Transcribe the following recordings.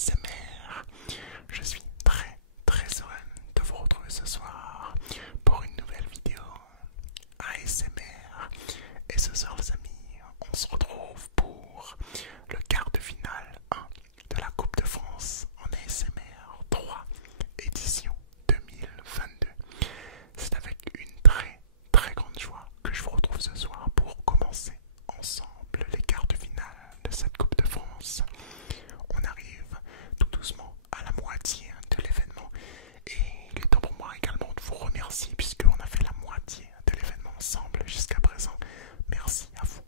ASMR. Je suis très heureux de vous retrouver ce soir pour une nouvelle vidéo ASMR. Et ce soir les amis, on se retrouve pour le quart de finale 1 de la Coupe de France en ASMR 3 édition 2022. C'est avec une très grande joie que je vous retrouve ce soir pour commencer ensemble les quarts de finale de cette Coupe de France. On arrive tout doucement à la moitié de l'événement et il est temps pour moi également de vous remercier puisqu'on a fait la moitié de l'événement ensemble jusqu'à présent. Merci à vous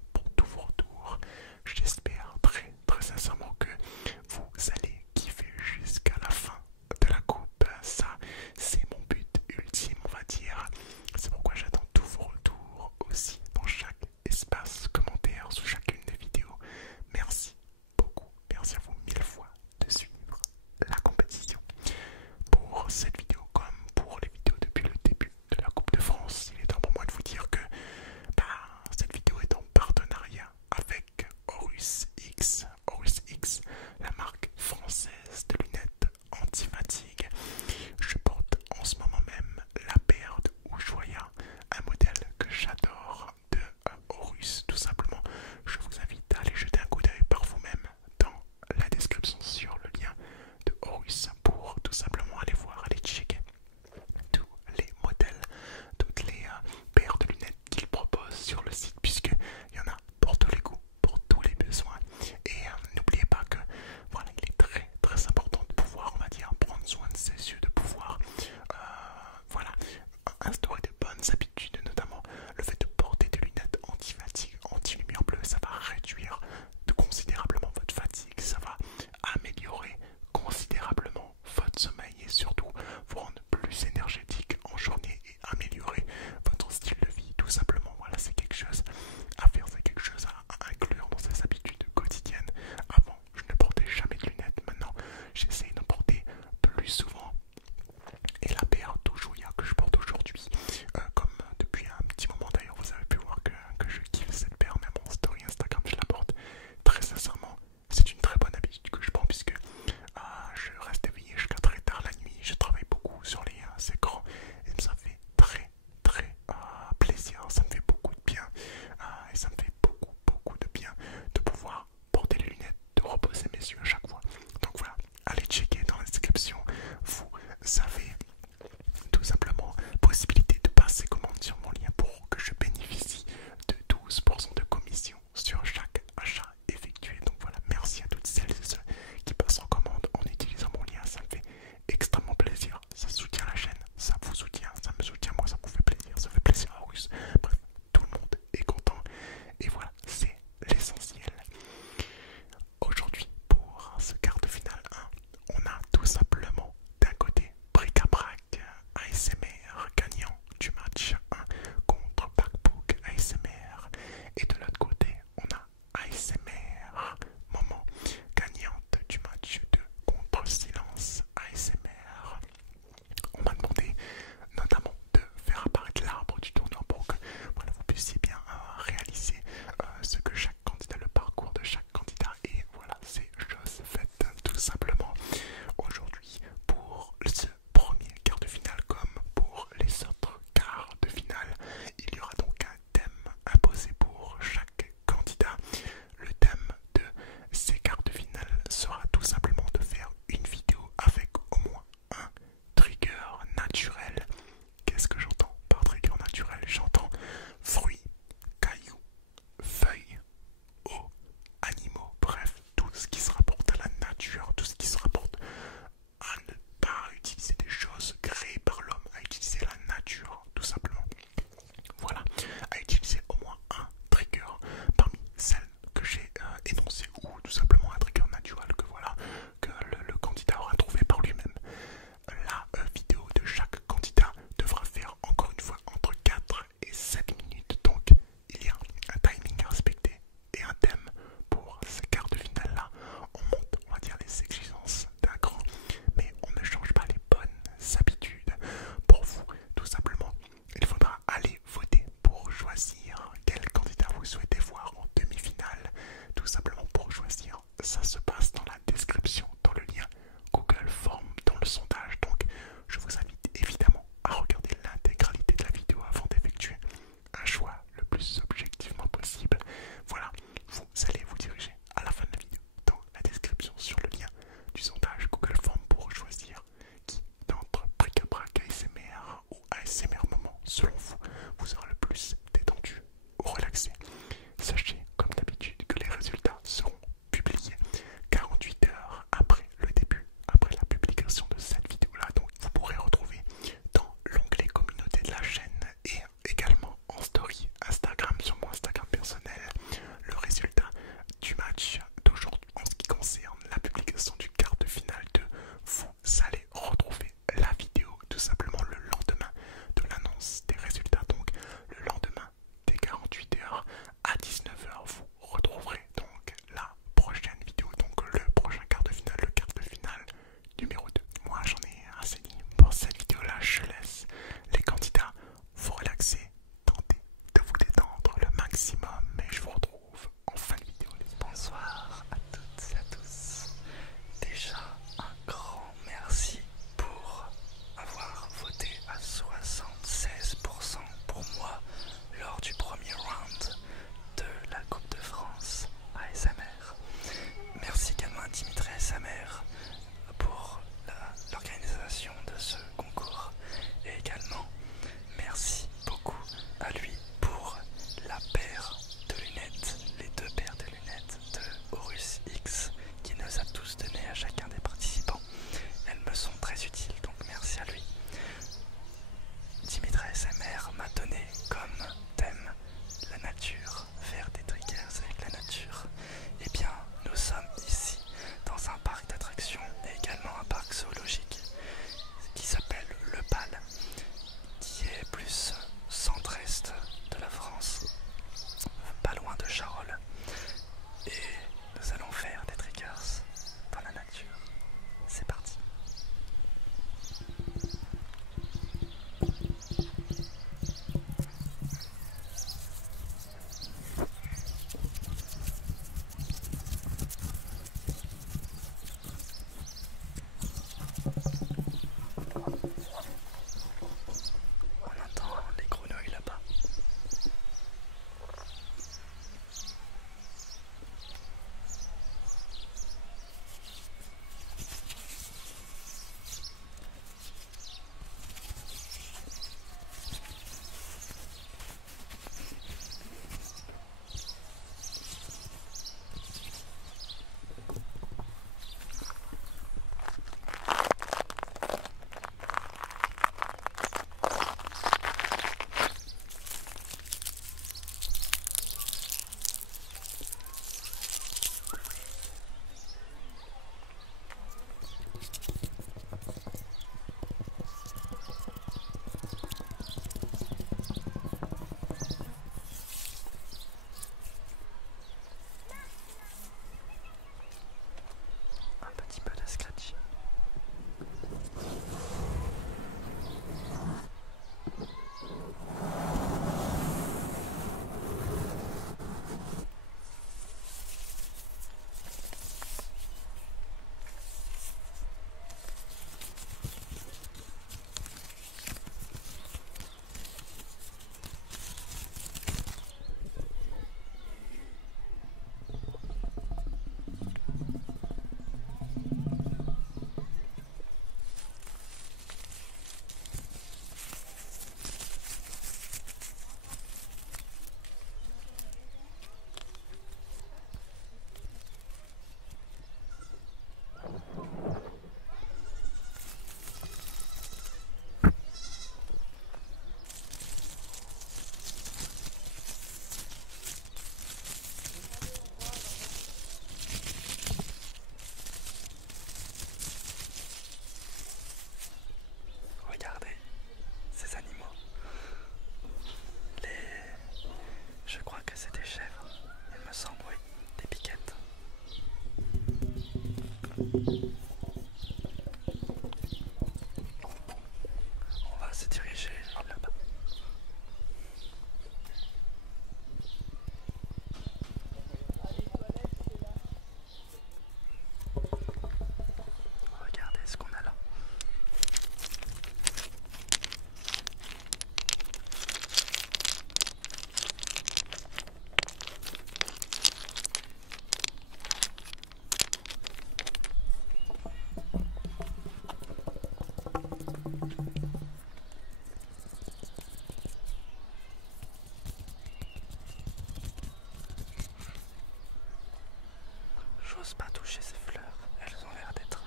toucher ces fleurs. Elles ont l'air d'être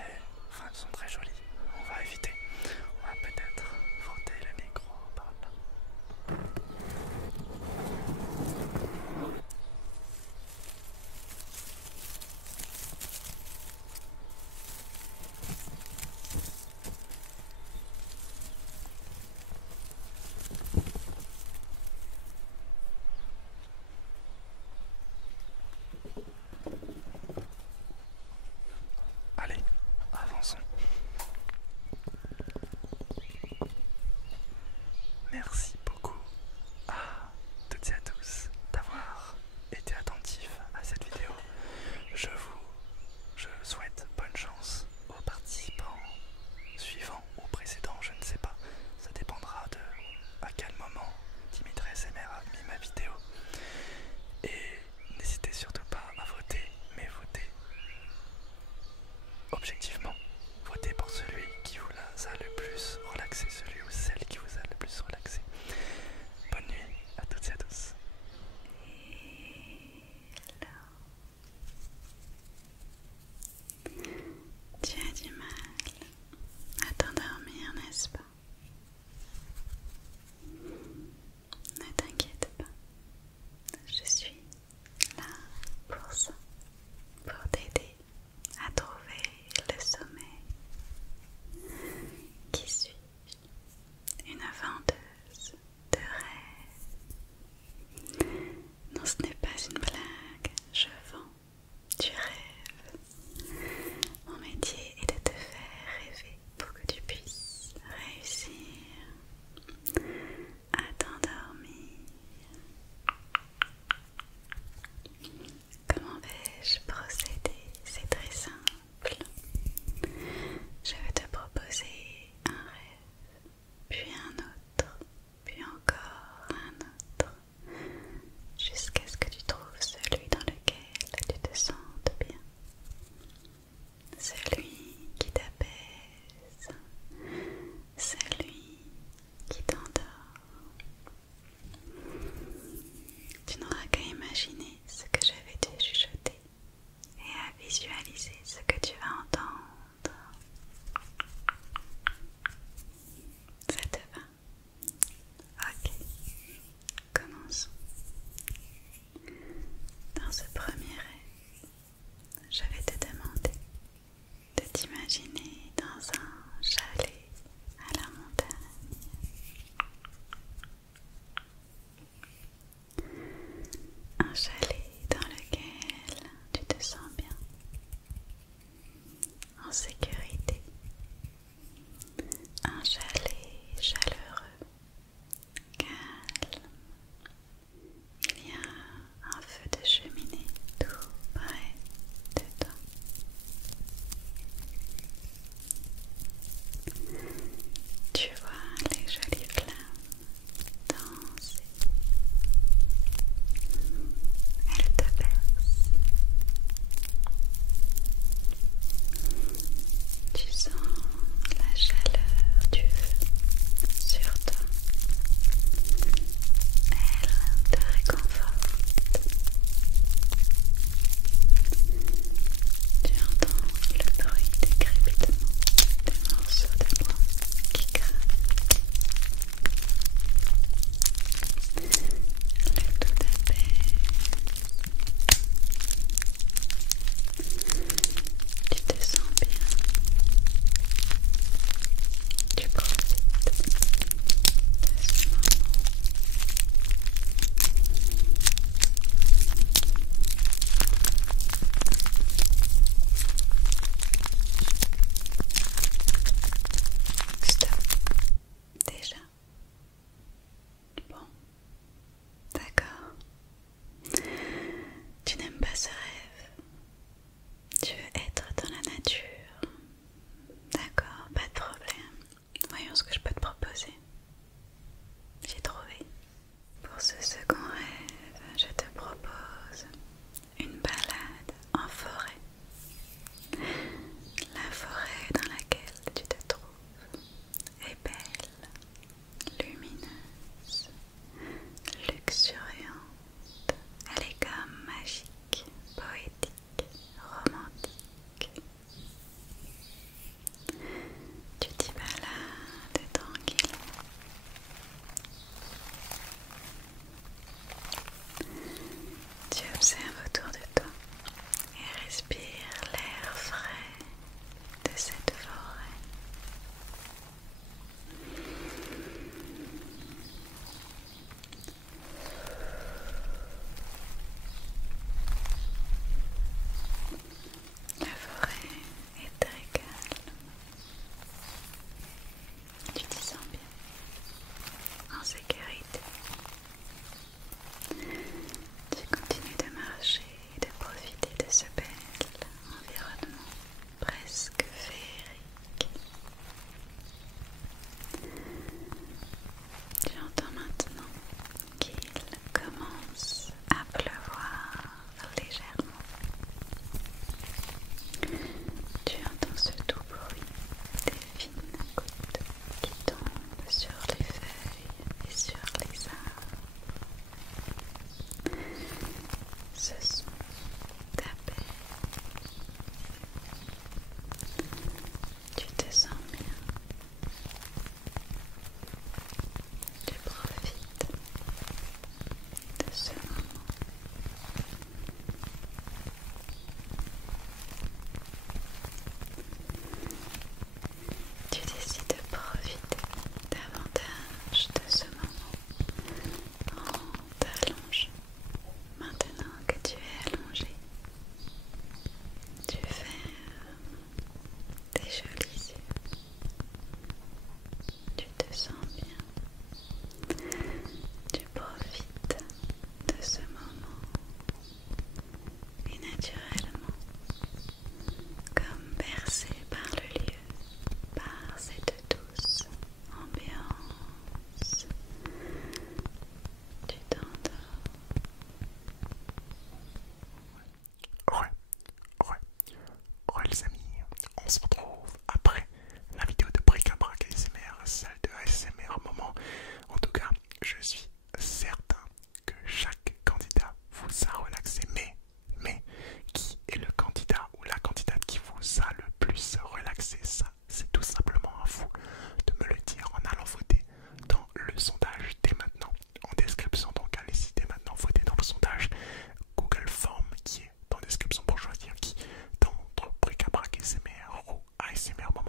elles sont très jolies. On va éviter. On va peut-être frotter le micro par là. Allez, avançons. Merci beaucoup à toutes et à tous d'avoir été attentifs à cette vidéo. Je souhaite bonne chance aux participants suivants ou précédents, je ne sais pas. Ça dépendra de à quel moment Dimitri SMR a mis ma vidéo. Et n'hésitez surtout pas à voter, mais votez objectivement. Votez pour celui qui vous a le plus relaxé, celui ou celle qui vous a le plus relaxé. Bonne nuit à toutes et à tous. Tu as du mal à t'endormir, n'est-ce pas? Ne t'inquiète pas, je suis là pour ça, pour t'aider à trouver le sommeil. Qui suis-je? Une vendeuse de rêves. Non, ce n'est pas une blague, je vends du rêve. Mon métier est de te faire rêver pour que tu puisses réussir à t'endormir. Comment vais-je procéder? C'est très simple. Je vais te proposer un rêve, puis un autre, puis encore un autre, jusqu'à ce que tu trouves celui dans lequel tu te sentes bien, celui qui t'apaise, celui qui t'endort. Tu n'auras qu'à imaginer ce que je vais te chuchoter et à visualiser ce que tu vas entendre. Ça te va? Ok, commençons. Dans ce premier rêve, je vais te demander de t'imaginer dans un chalet à la montagne. Un chalet dans lequel tu te sens bien, en sécurité. Un chalet chaleureux, calme. Il y a un feu de cheminée tout près de toi. Tu vois les jolies flammes danser. Elles te bercent. ASMR moment